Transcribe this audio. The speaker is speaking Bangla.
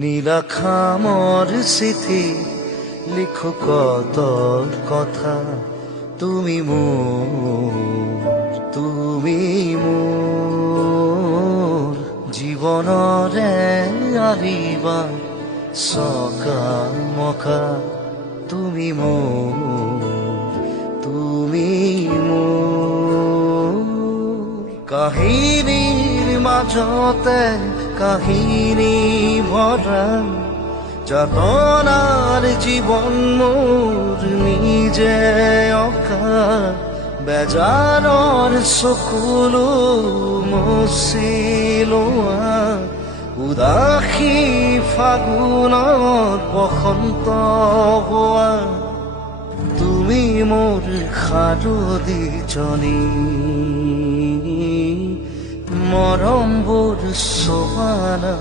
নীলাখামর স্মৃতি লিখো কত কথা, তুমি মোর জীৱনৰে আহিবাৰ সকাল মকা, তুমি মোৰ কাহিনীৰ মাজতে কাহিনী ভরা, যাতনার জীবন মোর নিজে অকা, বেজাৰৰ চকুলো মচিলোৱা, উদাসী ফাগুনত বসন্ত হোৱা, তুমি মোৰ সাৰদীজনী, মৰমবোৰ চোৱানা